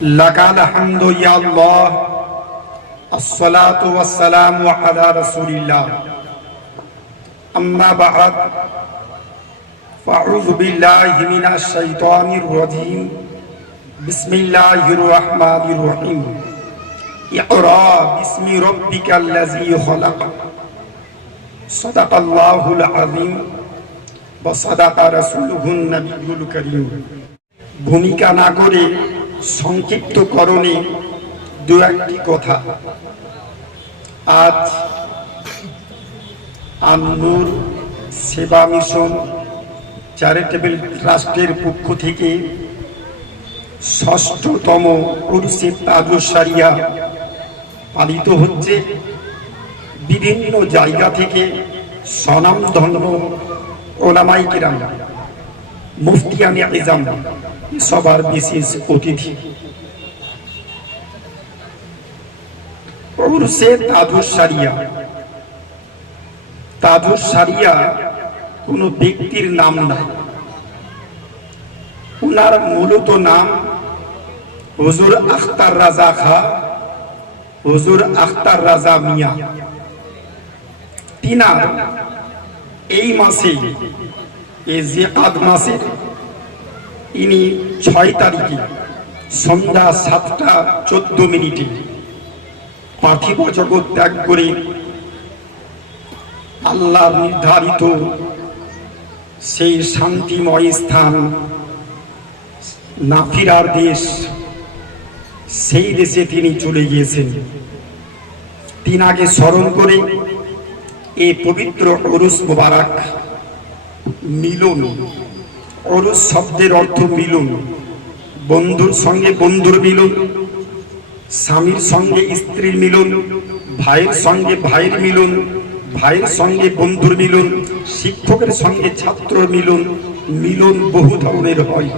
লাকাল হামদু ইয়া আল্লাহ, আসসালাতু ওয়াসসালামু আলা রাসূলিল্লাহ। আম্মা বা'দ, ফাআউযু বিল্লাহি মিনাশ শাইতানির রাজীম। বিসমিল্লাহির রাহমানির রাহিম। ইকরা বিসমি রাব্বিকাল্লাযী খালাক। সাদাকাল্লাহুল আযীম ওয়া সাদাকা রাসূলুহুন নবিয়্যুল কারীম। ভূমিকা না করে সংক্ষিপ্তকরণে দু একটি কথা। আজ আন-নূর সেবা মিশন চ্যারিটেবল ট্রাস্টের পক্ষ থেকে ৬ষ্ঠতম উরসে তাজুশ শরিয়া পালিত হচ্ছে। বিভিন্ন জায়গা থেকে স্বনামধন্য ওলামায়ে কিরাম, মুফতিয়ানে ইজাম সবার বিশেষ অতিথি। উরসে তাজুশ শরিয়া, তাজুশ শরিয়া কোনো ব্যক্তির নাম নয়। ওনার মূলত নাম হুজুর আখতার রাজা খা, হুজুর আখতার রাজা মিয়া। তিনার এই মাসে, এই জিকাদ মাসে, ইনি ৬ তারিখে সন্ধ্যা ৭টা ১৪ পার্থিব জগৎ ত্যাগ করে আল্লাহর নির্ধারিত সেই শান্তিময় স্থান না ফিরার দেশ, সেই দেশে তিনি চলে গিয়েছেন। তিনাকে স্মরণ করে এই পবিত্র উরুস মুবারক, মিলন, উরুস শব্দের অর্থ মিলন, বন্ধুর সঙ্গে বন্ধুর মিলন, স্বামীর সঙ্গে স্ত্রীর মিলন, ভাইয়ের সঙ্গে ভাইয়ের মিলন, ভাইয়ের সঙ্গে বন্ধুর মিলন, শিক্ষকের সঙ্গে ছাত্রর মিলন। মিলন বহু ধরনের হয়,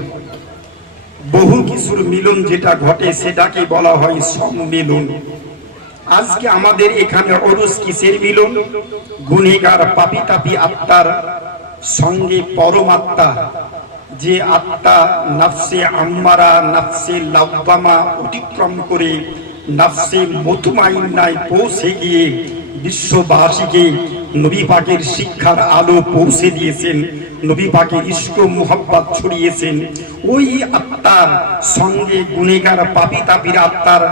বহু কিছুর মিলন যেটা ঘটে সেটাকে বলা হয় সম্মিলন। আজকে আমাদের এখানে উরুস কিসের মিলন? গুনেহগার পাপী তাপী আত্মার সঙ্গে পরমাত্মা, যে আত্মা নফসে আম্মারা, নফসে লাওয়ামা অতিক্রম করে নফসে মুতমাইন্নায় পৌঁছে গিয়ে বিশ্ববাসীকে নবী পাকের শিক্ষার আলো পৌঁছে দিয়েছেন, নবী পাকের ইশক মুহাব্বত ছড়িয়েছেন। ওই আত্মার সঙ্গে গুনেহগার পাপী তাপীর আত্মার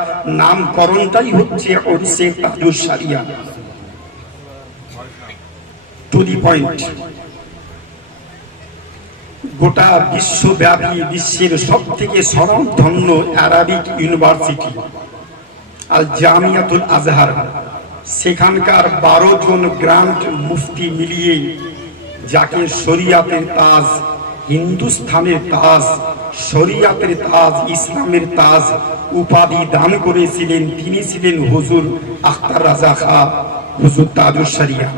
নামকরণটাই হচ্ছে উরসে তাজুশ শরিয়া। To the point. গোটা বিশ্বব্যাপী, বিশ্বের সব থেকে স্বনামধন্য আরবিক ইউনিভার্সিটি আল জামিয়াতুল আজহার, সেখানকার 12 জন গ্র্যান্ড মুফতি মিলিয়ে যাকে শরিয়াতের তাজ, হিন্দুস্থানের তাজ, শরিয়াতের তাজ, ইসলামের তাজ উপাধি দান করেছিলেন, তিনি ছিলেন হুজুর আখতার রাজা খা, হুজুর তাজুশ শরিয়া।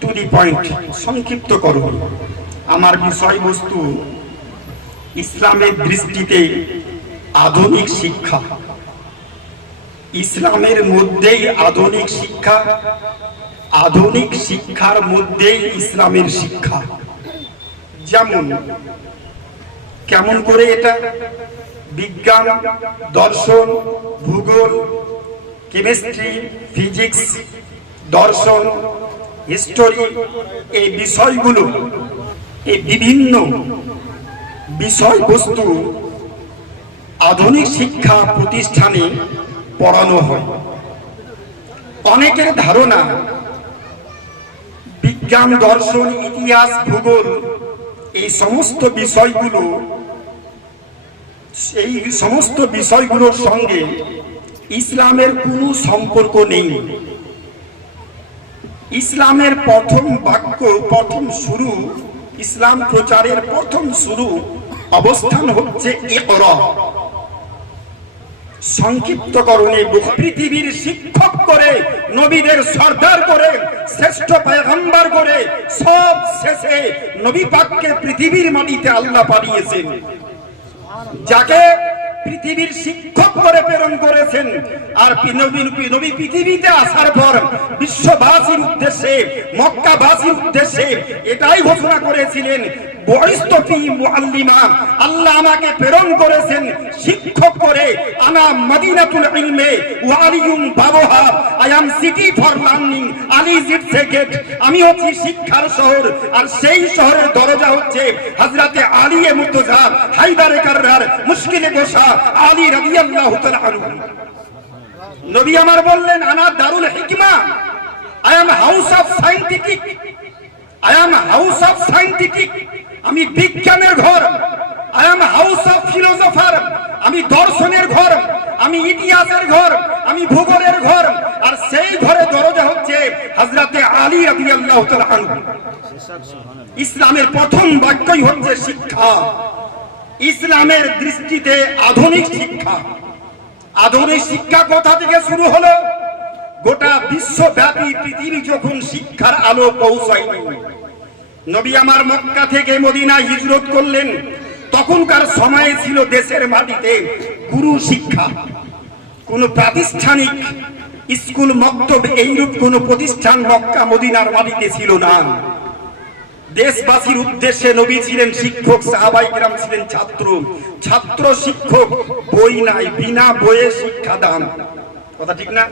টু দি পয়েন্ট, সংক্ষিপ্ত করব। আমার বিষয়বস্তু ইসলামের দৃষ্টিতে আধুনিক শিক্ষা। ইসলামের মধ্যেই আধুনিক শিক্ষা, আধুনিক শিক্ষার মধ্যেই ইসলামের শিক্ষা। যেমন, কেমন করে এটা? বিজ্ঞান, দর্শন, ভূগোল, কেমিস্ট্রি, ফিজিক্স, দর্শন, হিস্টোরি, এই বিষয়গুলো, এই বিভিন্ন বিষয়বস্তু আধুনিক শিক্ষা প্রতিষ্ঠানে পড়ানো হয়। অনেকের ধারণা বিজ্ঞান, দর্শন, ইতিহাস, ভূগোল, এই সমস্ত বিষয়গুলো, এই সমস্ত বিষয়গুলোর সঙ্গে ইসলামের কোনো সম্পর্ক নেই। ইসলামের প্রথম বাক্য, প্রথম শুরু, ইসলাম প্রচারের প্রথম শুরু অবস্থান হচ্ছে ইকরা। সংক্ষিপ্তকরণে পৃথিবীর শিক্ষক করে, নবীদের সর্দার করে, শ্রেষ্ঠ পয়গম্বর করে, সব শেষে নবী পাককে পৃথিবীর মাটিতে আল্লাহ পাঠিয়েছেন, যাকে পৃথিবীর শিক্ষক করে প্রেরণ করেছেন। আর নবী পৃথিবীতে আসার পর বিশ্ববাসীর উদ্দেশ্যে, মক্কাবাসীর উদ্দেশ্যে এটাই ঘোষণা করেছিলেন, বুইস্তু ফি মুআল্লিমা, আল্লাহ আমাকে প্রেরণ করেছেন শিক্ষক করে। আনা মদিনাতুল ইলমে ওয়া আলিয়ুম বাবুহা, I am city for learning, Ali is its gate. আমি হচ্ছি শিক্ষার শহর, আর সেই শহরের দরজা হচ্ছে হযরতে আলী মুর্তজা হায়দারে কাররার মুশকিলে গোসা আলী রাদিয়াল্লাহু তাআলা আনহু। নবী আমার বললেন, আনা দারুল হিকমা, I am house of scientific, I am house of scientific, আমি বিজ্ঞানের ঘর। I am house of philosopher, আমি দর্শনের ঘর, আমি ইতিহাসের ঘর, আমি ভূগোলের ঘর। আর সেই ঘরে দরজা হচ্ছে হযরতে আলী রাদিয়াল্লাহু তাআলা আনহু। ইসলামের প্রথম বাক্যই হচ্ছে শিক্ষা। ইসলামের দৃষ্টিতে আধুনিক শিক্ষা। আধুনিক শিক্ষা কোথা থেকে শুরু হলো? গোটা বিশ্বব্যাপী পৃথিবী যখন শিক্ষার আলো পৌঁছায়নি, নবী আমার মক্কা থেকে মদিনায় হিজরত করলেন, তখনকার সময়ে ছিল দেশের মাটিতে গুরু শিক্ষা। কোন প্রাতিষ্ঠানিক স্কুল মক্তব এইরূপ কোন প্রতিষ্ঠান মক্কা মদিনার মাটিতে ছিল না। দেশবাসীর উদ্দেশ্যে নবী ছিলেন শিক্ষক, সাহাবায়ে কেরাম ছিলেন ছাত্র। ছাত্র শিক্ষক, বই নাই, বিনা বইয়ে শিক্ষা দান। কথা ঠিক না?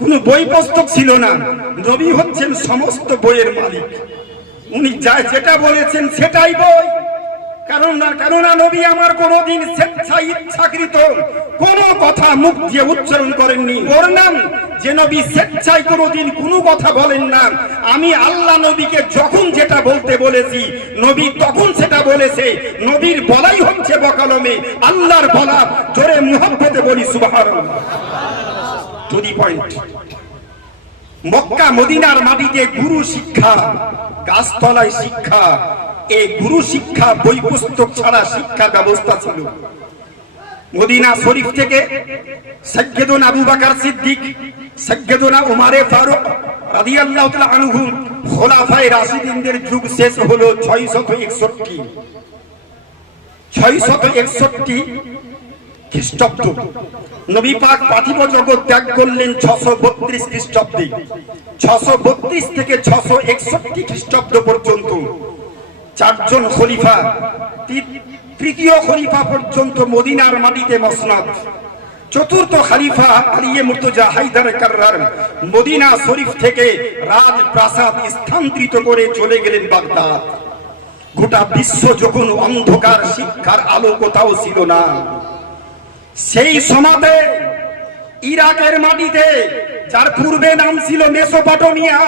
কোন বই পুস্তক ছিল না। নবী হচ্ছেন সমস্ত বইয়ের মালিক। উনি যেটা বলেছেন সেটাই বই। কেননা নবী আমার কোনদিন স্বেচ্ছায় ইচ্ছাকৃত কোন কথা মুখ দিয়ে উচ্চারণ করেননি। ওর নাম যে নবী স্বেচ্ছায় কোনদিন কোনো কথা বলেন না। আমি আল্লাহ নবীকে যখন যেটা বলতে বলেছি, নবী তখন সেটা বলেছে। নবীর বলাই হচ্ছে বকালমে, আল্লাহর বলা জোরে মুহাব্বতে বলি সুবহানাল্লাহ। টু দি পয়েন্ট, মক্কা মদিনার মাটিতে গুরু শিক্ষা, গাছতলায় শিক্ষা। এই গুরু শিক্ষা, বই পুস্তক ছাড়া শিক্ষা ব্যবস্থা ছিল। মদিনা শরীফ থেকে সাইয়্যিদুনা আবু বকর সিদ্দিক, সাইয়্যিদুনা উমরে ফারুক রাদিয়াল্লাহু তাআলা আনহু, খোলাফায়ে রাশিদিনদের যুগ শেষ হলো 661 খ্রিস্টাব্দ। নবী পাক পার্থিব জগৎ ত্যাগ করলেন 632 খ্রিস্টাব্দে। 632 থেকে 661 খ্রিস্টাব্দ পর্যন্ত চারজন খলিফা, তৃতীয় খলিফা পর্যন্ত মদিনার মাটিতে মসনদ। চতুর্থ খলিফা আলী মুর্তজা হায়দারে কাররার মদিনা শরীফ থেকে রাজপ্রাসাদ স্থানান্তরিত করে চলে গেলেন বাগদাদ। গোটা বিশ্ব যখন অন্ধকার, শিক্ষার আলো কোথাও ছিল না, সেই সমাজে ইরাকের মাটিতে, যার পূর্বে নাম ছিল মেসোপটেমিয়া,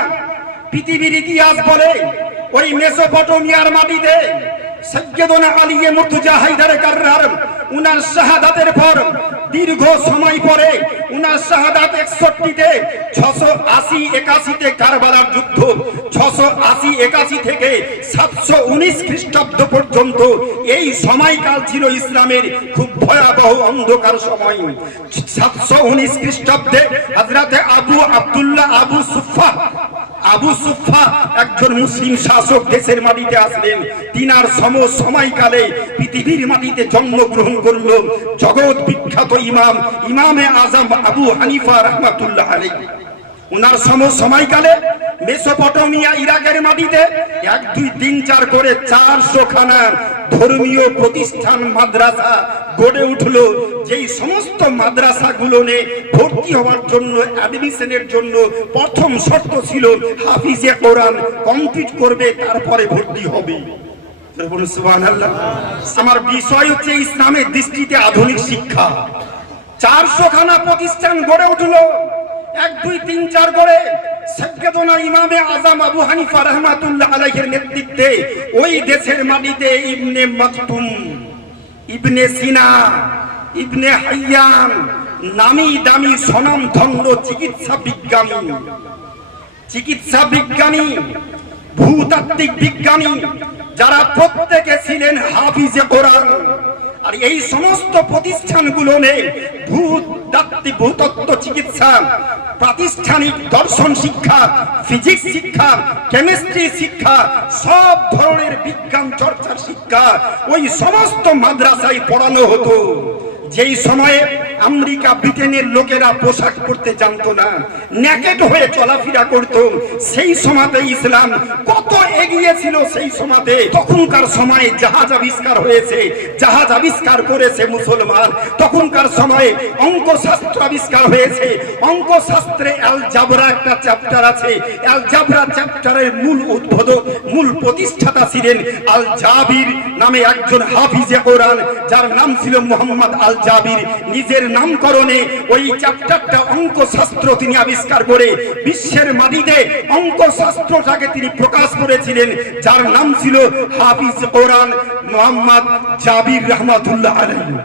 পৃথিবীর ইতিহাস বলে ওই মেসোপটেমিয়ার মাটিতে সাইয়্যিদুনা আলী মুর্তজা হায়দারে কাররার উনার শাহাদাতের পর দীর্ঘ সময় পরে, উনার শাহাদাত 61-তে, 680-81-তে কারবালার যুদ্ধ, 680-81 থেকে 719 খ্রিস্টাব্দ পর্যন্ত এই সময়কাল ছিল ইসলামের খুব ভয়াবহ অন্ধকার সময়। 719 খ্রিস্টাব্দে হযরতে আবু আব্দুল্লাহ আবু সুফা একজন মুসলিম শাসক দেশের মাটিতে আসলেন। তিনার সময়কালে পৃথিবীর মাটিতে জন্মগ্রহণ করলো জগৎ বিখ্যাত ইমামে আজম আবু হানিফা রাহমাতুল্লাহ আলাইহি। উনার সময়কালে মেসোপটেমিয়া ইরাকের মাটিতে 1, 2, 3, 4 করে 400 খানা ধর্মীয় প্রতিষ্ঠান, মাদ্রাসা গড়ে উঠলো। যেই সমস্ত মাদ্রাসাগুলো নিয়ে ভর্তি হওয়ার জন্য, অ্যাডমিশনের জন্য প্রথম শর্ত ছিল হাফিজে কোরআন কমপ্লিট করবে, তারপরে ভর্তি হবে। সুবহানাল্লাহ। আমার বিষয় হচ্ছে ইসলামের দৃষ্টিতে আধুনিক শিক্ষা। 400 খানা প্রতিষ্ঠান গড়ে উঠলো 1, 2, 3, 4 করে সাইয়্যিদুনা ইমামে আজম আবু হানিফা রাহমাতুল্লাহ আলাইহির নেতৃত্বে। ওই দেশের মাটিতে ইবনে মাকতুম, ইবনে সিনা, ইবনে হাইয়ান নামি দামি স্বনামধন্য চিকিৎসা বিজ্ঞানী, ভূতাত্ত্বিক বিজ্ঞানী, যারা প্রত্যেকে ছিলেন হাফিজে কোরআন। আর এই সমস্ত প্রতিষ্ঠানগুলো নিয়ে ভূতত্ত্ব চিকিৎসা, প্রাতিষ্ঠানিক দর্শন শিক্ষা, ফিজিক্স শিক্ষা, কেমিস্ট্রি শিক্ষা, সব ধরনের বিজ্ঞান চর্চার শিক্ষা ওই সমস্ত মাদ্রাসায় পড়ানো হতো। যেই সময়ে আমেরিকা ব্রিটেনের লোকেরা পোশাক পরতে জানতো না, নেকেট হয়ে চলাফেরা করত, সেই সময়তে ইসলাম কত এগিয়ে ছিল। সেই সময়তে তখনকার সময়ে জাহাজ আবিষ্কার হয়েছে, জাহাজ আবিষ্কার করেছে মুসলমান। তখনকার সময়ে অঙ্ক শাস্ত্র আবিষ্কার হয়েছে, অঙ্ক শাস্ত্রে অ্যালজাবরা একটা চ্যাপ্টার আছে। অ্যালজাবরা চ্যাপ্টারের মূল উদ্বোধক, মূল প্রতিষ্ঠাতা ছিলেন আল জাবির নামে একজন হাফিজে কোরআন, যার নাম ছিল মোহাম্মদ আল জাবির। নিজের নামকরণে ওই চ্যাপ্টারটা অঙ্ক শাস্ত্র তিনি আবিষ্কার করে বিশ্বের মাটিতে অঙ্ক শাস্ত্রটাকে তিনি প্রকাশ করেছিলেন, যার নাম ছিল হাফিজ কোরআন মোহাম্মদ জাবির রহমাতুল্লাহ আলাইহি।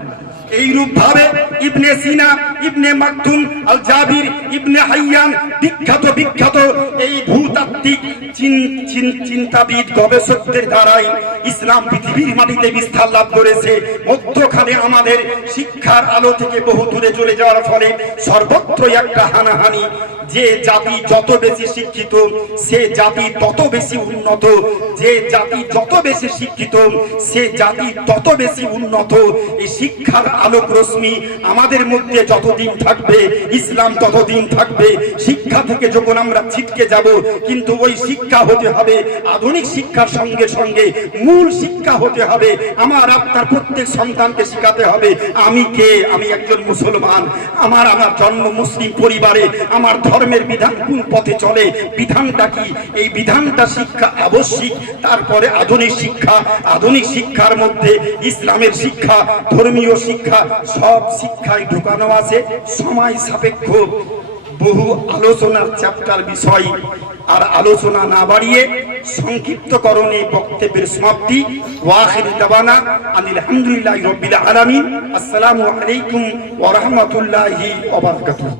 এইরূপ ভাবে ইবনে সিনা, ইবনে মাকতুম, আল জাবির, ইবনে হাইয়ান বিখ্যাত এই ভূতাত্ত্বিক চিন্তাবিদ গবেষকদের দ্বারাই ইসলাম পৃথিবীর মাটিতে বিস্তার লাভ করেছে। মধ্যখানে আমাদের শিক্ষার আলো থেকে বহু দূরে চলে যাওয়ার ফলে সর্বত্রই একটা হানাহানি। যে জাতি যত বেশি শিক্ষিত সে জাতি তত বেশি উন্নত, যে জাতি যত বেশি শিক্ষিত সে জাতি তত বেশি উন্নত। এই শিক্ষার আলোক রশ্মি আমাদের মধ্যে যতদিন থাকবে ইসলাম ততদিন থাকবে। শিক্ষা থেকে যখন আমরা ছিটকে যাব, কিন্তু ওই শিক্ষা হতে হবে আধুনিক শিক্ষার সঙ্গে সঙ্গে মূল শিক্ষা হতে হবে। আমার আপনার প্রত্যেক সন্তানকে শিখাতে হবে আমি কে, আমি একজন মুসলমান, আমার জন্ম মুসলিম পরিবারে, আমার ধর্মের বিধান কোন পথে চলে, বিধানটা কি, এই বিধানটা শিক্ষা আবশ্যিক। তারপরে আধুনিক শিক্ষা, আধুনিক শিক্ষার মধ্যে ইসলামের শিক্ষা, ধর্মীয় শিক্ষা, সব শিক্ষায় ঢুকানো আছে। সময় সাপেক্ষ বহু আলোচনার চ্যাপ্টার বিষয়, আর আলোচনা না বাড়িয়ে সংক্ষিপ্তকরণে বক্তব্যের সমাপ্তি। ওয়াখির দাওয়ানা আনিল হামদুলিল্লাহি রাব্বিল আলামিন। আসসালামু আলাইকুম ওয়া রাহমাতুল্লাহি ওয়া বারাকাতুহু।